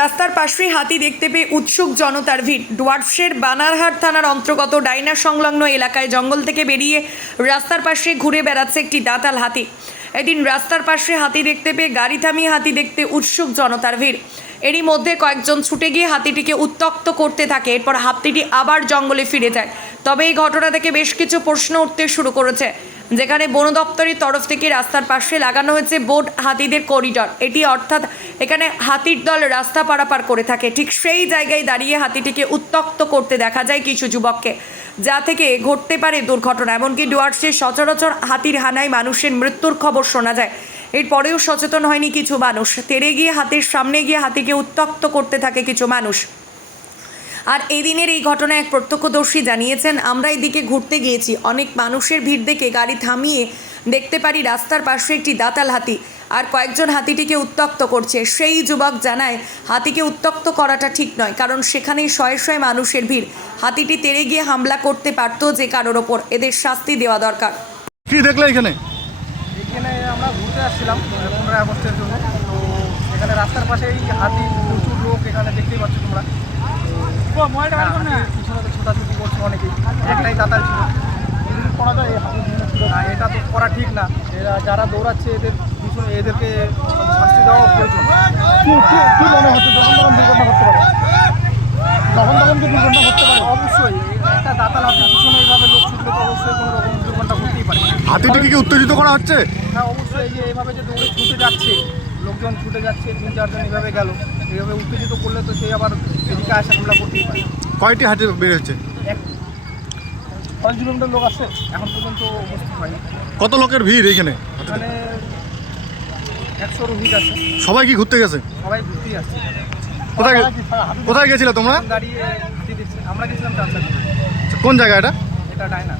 রাস্তার পাশেই হাতি দেখতে পেয়ে উৎসুক জনতার ভিড়। ডুয়ার্সের বানারহাট থানার অন্তর্গত ডাইনা সংলগ্ন এলাকায় জঙ্গল থেকে বেরিয়ে রাস্তার পাশে ঘুরে বেড়াচ্ছে একটি দাঁতাল হাতি। এদিন রাস্তার পাশে হাতি দেখতে পেয়ে গাড়ি থামিয়ে হাতি দেখতে উৎসুক জনতার ভিড়। এরই মধ্যে কয়েকজন ছুটে গিয়ে হাতিটিকে উত্তক্ত করতে থাকে। এরপর হাতিটি আবার জঙ্গলে ফিরে যায়। তবে এই ঘটনা থেকে বেশ কিছু প্রশ্ন উঠতে শুরু করেছে। যেখানে বন দপ্তরের তরফ থেকে রাস্তার পাশে লাগানো হয়েছে বোট হাতিদের করিডর। এটি অর্থাৎ এখানে হাতির দল রাস্তা পারাপার করে থাকে। ঠিক সেই জায়গায় দাঁড়িয়ে হাতিটিকে উত্তক্ত করতে দেখা যায় কিছু যুবককে, যা থেকে ঘটতে পারে দুর্ঘটনা। এমনকি ডুয়ার্সে সচরাচর হাতির হানায় মানুষের মৃত্যুর খবর শোনা যায়। এরপরেও সচেতন হয়নি কিছু মানুষ। তেরে গিয়ে হাতির সামনে গিয়ে হাতিকে উত্তক্ত করতে থাকে কিছু মানুষ। আর এই দিনের এই ঘটনায় এক প্রত্যক্ষদর্শী জানিয়েছেন আমরা এদিকে ঘুরতে গিয়েছি। অনেক মানুষের ভিড় দেখে গাড়ি থামিয়ে দেখতে পারি রাস্তার পাশে একটি দাতাল হাতি আর কয়েকজন হাতিটিকে উত্তক্ত করছে। সেই যুবক জানায় হাতিকে উত্তক্ত করাটা ঠিক নয় কারণ সেখানেই শয়ে শয়ে মানুষের ভিড়। হাতিটি তেড়ে গিয়ে হামলা করতে পারতো যে কারোর ওপর। এদের শাস্তি দেওয়া দরকার। কি দেখলে এখানে? এখানে আমরা ঘুরতে আসছিলাম পনেরোই আগস্টের জন্য। তো এখানে রাস্তার পাশে এই হাতি প্রচুর লোক এখানে দেখতেই পাচ্ছ তোমরা। পিছনে তো ছোটাছুটি করছে অনেকেই। একটাই দাতাল ছিল। করা যায় না এটা তো করা ঠিক না। এরা যারা দৌড়াচ্ছে এদের পিছনে এদেরকে শাস্তি দেওয়া প্রয়োজন। কি মনে হচ্ছে? যখন তখন দুর্ঘটনা ঘটতে পারে। যখন তখন কি দুর্ঘটনা ঘটতে পারে? অবশ্যই একটা দাতাল হাতির পিছনে এইভাবে লোক ছুটলে তো অবশ্যই কোনো রকম দুর্ঘটনা ঘটতেই পারে। হাতিটিকে কি উত্তেজিত করা হচ্ছে? হ্যাঁ অবশ্যই এই যে এইভাবে যে দৌড়ে ছুটে যাচ্ছে লোকজন ছুটে যাচ্ছে তিন চারজন এইভাবে গেল। এইভাবে উত্তেজিত করলে তো সেই আবার এদিকে আসে হামলা করতেই পারে। কয়টি হাতি বের হচ্ছে এক। কিলোমিটার লোক আসছে এখন পর্যন্ত উপস্থিত হয়নি। কত লোকের ভিড় এখানে? এখানে একশোর ভিড় আছে। সবাই কি ঘুরতে গেছে? সবাই ঘুরতেই আসছে। কোথায় গে- কোথায় গেছিলে তোমরা? দাঁড়িয়ে আমরা গেছিলাম কোন জায়গা এটা? এটা ডায়না।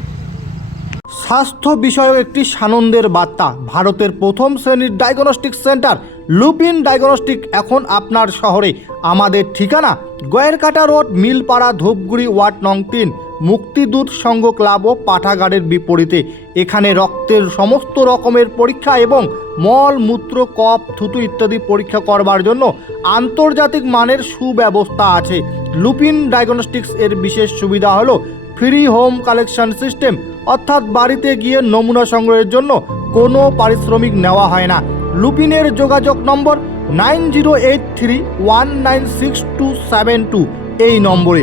স্বাস্থ্য বিষয়ক একটি সানন্দের বার্তা ভারতের প্রথম শ্রেণির ডায়াগনস্টিক সেন্টার লুপিন ডায়াগনস্টিক এখন আপনার শহরে। আমাদের ঠিকানা গয়েরকাটা রোড, মিলপাড়া, ধূপগুড়ি, ওয়ার্ড নং তিন, মুক্তিদূত সংঘ ক্লাব ও পাঠাগারের বিপরীতে। এখানে রক্তের সমস্ত রকমের পরীক্ষা এবং মল, মূত্র কপ থুতু ইত্যাদি পরীক্ষা করবার জন্য আন্তর্জাতিক মানের সুব্যবস্থা আছে। লুপিন ডায়াগনস্টিক্স এর বিশেষ সুবিধা হলো ফ্রি হোম কালেকশন সিস্টেম, অর্থাৎ বাড়িতে গিয়ে নমুনা সংগ্রহের জন্য কোনো পারিশ্রমিক নেওয়া হয় না। লুপিনের যোগাযোগ নম্বর nine zero eight three one nine six two seven two এই নম্বরে